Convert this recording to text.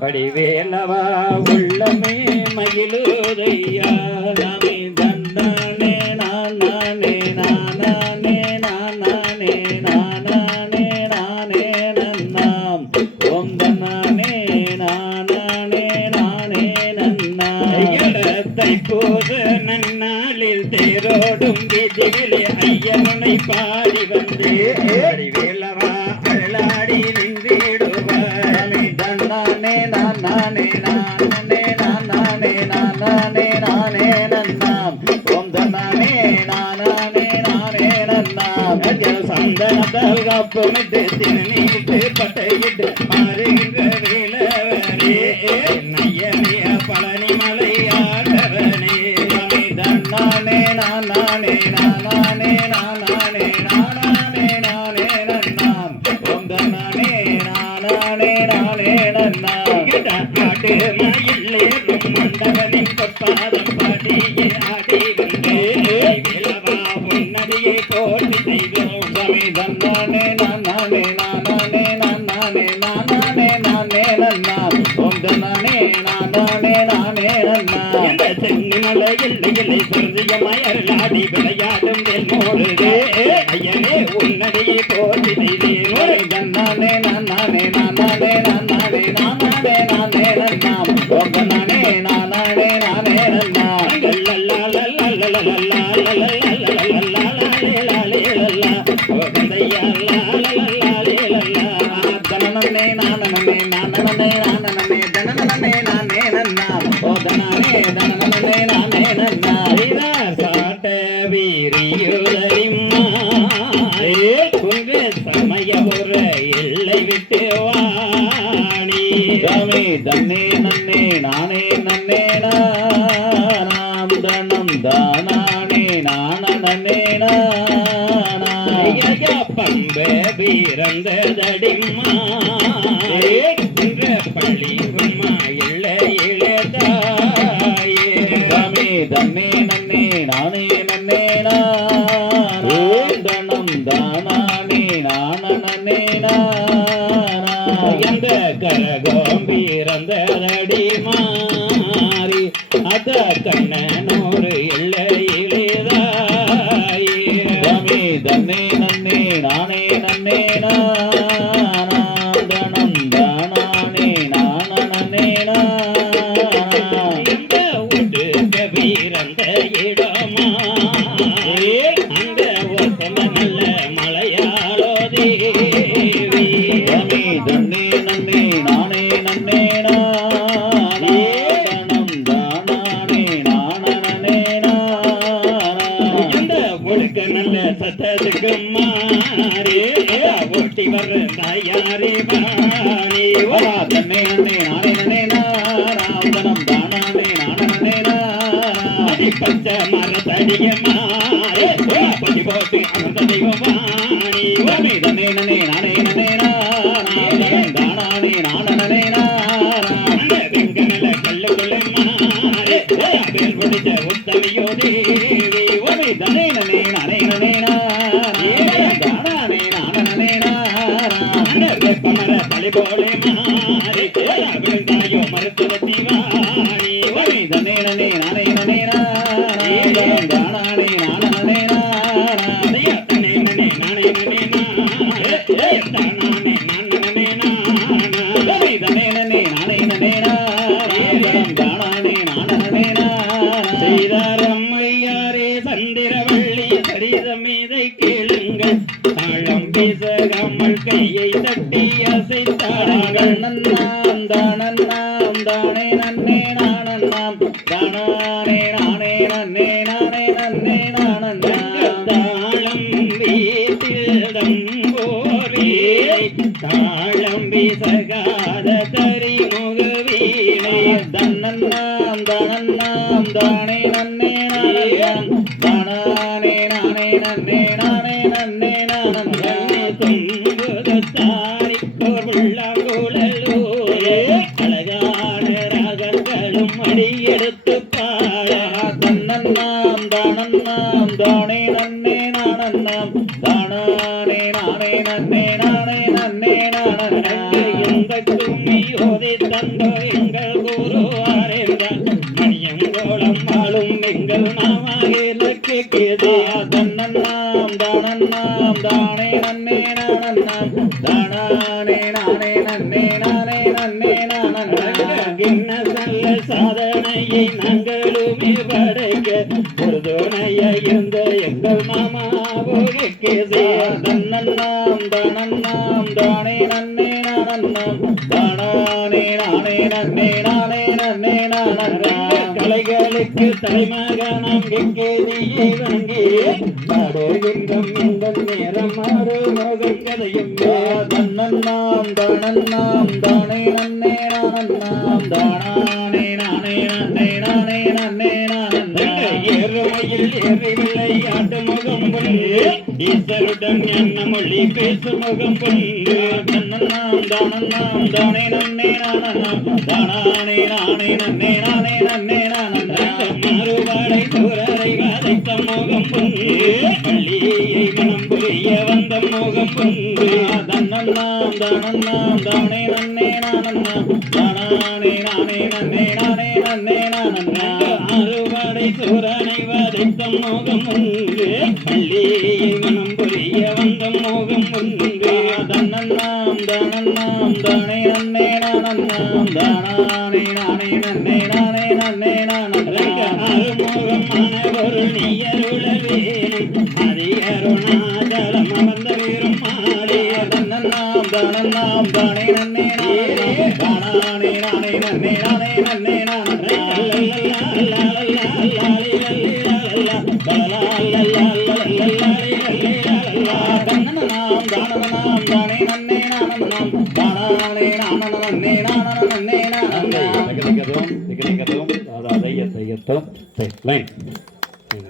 படிவேலவா உள்ளமே மகிழுதையா நாமே தந்தானே நானே நானே நானே நானே நானே நன்னாம் ஓம் தன்னானே நானே நானே நன்னா தைப்போத நன்னாளில் தேரோடும் வீதிகளே ஐயனை பாடி வந்தே படிவேலவா அருளாடி நின்றிடுவாய் நானே நானே நானே நானே நானே நானே நன்னாம் ஓம் தன்னானே நானே நானே நன்னாம் சந்தனத்தால் காப்புமிட்டு திருநீட்டு பட்டையிட்டு மாறுகின்ற வேலவரே நையனைய பழனி மலை ஆடவனே தன்னானே நானே நானே நானே நானே நானே நன்னாம் ஓம் தன்னானே நானே நானே நன்னாம் மண்டவனே பொற்பாதம் பாடியே ஆடி வந்தே வேலவா உன்னடியை போற்றி செய்தோம் சாமி தன்னானே நானே நானே நானே நானே நானே நன்னா ஓம் தன்னானே நானே நானே நன்னா என்ற சென்னிமலை இல்லை இல்லை சொர்தியமாய் அருளாடி விளையாடும் வெல்மோடுதே ஐயனே உன்னடியை போற்றி செய்தேன் தன்னானே நானே நானே நானே நானே நானே நன்னா ஓம் தன்னானே நானே நானே நன்னா லல்லா லல்லா லல்லா சமய ஒரு எல்லை விட்டு வாணி தன்னே நன்னே நானே நன்னே நாம் தனம் தானே நானே பம்ப பிறந்ததடிம்மா பள்ளி கும்மா இல்லை இழதாயே தன்னே நன்னே நானே நன்னே தனம் தானே நானே எந்த கரகம் பிறந்ததடி மாறி அத கண்ணனோரு எல்லையிலேதாயே தன்னே நன்னே நானே நன்னே தனம் தானே நானே எந்த வீட்டுக்கு பிறந்த இடமா அந்த ஒசம நல்ல மலையாளோ தேவி தன்னே நன்னே நானே நன்னே தனம் தானே நானே எந்த ஒழுக்க நல்ல சத்தத்துக்கு மாறி ஒட்டி வர்ற தாயாரே வாணி தன்னே நன்னே நானே நன்னே தனம் தானே நானே பச்சை மரத்தடிய மாறி பதி போட்டு அந்த தெய்வவாணி தன்னே நன்னே நானே நன்னே தானே நானே வெங்கனல கல்லுக்குள்ள மாறி வேல் பிடிச்ச உத்தமையோ தேவி ஓமை தன்னே நன்னே நானே தானே நானே வெப்பமர தலை போலே மாறி விழுந்தாயோ மருத்துவ தீவாணி ஓமை தன்னே நன்னே நானே தானே நானே செய்தாரம்மையாரே சந்திரவள்ளி சரிதமீதை கேளுங்கள் தாழம் பேசகாமல் கையை தட்டி அசைத்தார்கள் நன்னாம் தானே நன்னே நானன்னாம் தானே நன்னே நன்னே தாளம் வீட்டிடம் போரே தாளம் வீசகாத தரிமுக வீணை தன்னன்னாம் தானே நன்னே தானே நன்னே தும்புதாரி பொருளாங்குழலோ அழகான ராகங்களும் அடியெடுத்து பாட தன்னன்னாம் தானே நன்னே தானே நன்னே இந்த கும்மியோதை தந்தோ எங்கள் குருவாரேந்தால் மணியங்கோளம் ஆளும் எங்கள் நாமகேலக்கு கேதே தன்னன்னாம் தானே நன்னே தானே நன்னே என்ன நல்ல சாதனையை நாங்களுமே படைக்க ஒரு துணையை இருந்த எங்கள் மாமாவோகே கேதே தன்னன்னாம் தானே நன்னே தானே நன்னே கலைகளுக்கு தலைமகனாம் கெங்கேதியை வணங்கி பாடுகின்றும் இந்த நேரம் மாறு மோகம் கதையும் தன்னன்னாம் தானே நன்னே தானே நன்னே ஏறுமையில் ஏறி விளையாட்டு முகம் கொண்டு ஈஸ்வருடன் என்ன மொழி பேசு முகம் கொண்டு தன்னன்னாம் தானே நன்னே தானே நன்னே மோகம் பொங்கு பள்ளியை மனம் புரிய வந்த மோகம் பொங்கு தன்னண்ணாம் தானண்ணாம் தானே நன்னே நானண்ணாம் தானே நானே நன்னே நானே நன்னே நானண்ணா அறுவடை சூரனை வதைத்த மோகம் பொங்கு பள்ளியை மனம் புரிய வந்த மோகம் பொங்கு தன்னண்ணாம் தானண்ணாம் தானே நன்னே நானண்ணாம் தானே நானே நன்னே நானே நன்னே நானண்ணா அருமுகமான ஒரு நீயருள வேணும் ஹரியருணாச்சலம் அமர்ந்த வீரும் மாறிய தன்னண்ணாம் தானண்ணாம் தானே நன்னே நானே நானே நன்னே நானே நன்னே நானண்ணா தன்னண்ணாம் தானண்ணாம் தானே நன்னே நானண்ணாம் தானே நானண்ண நன்னே நானண்ண நன்னே நானண்ணா தையத்தோம் லைன்